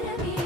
Para mí.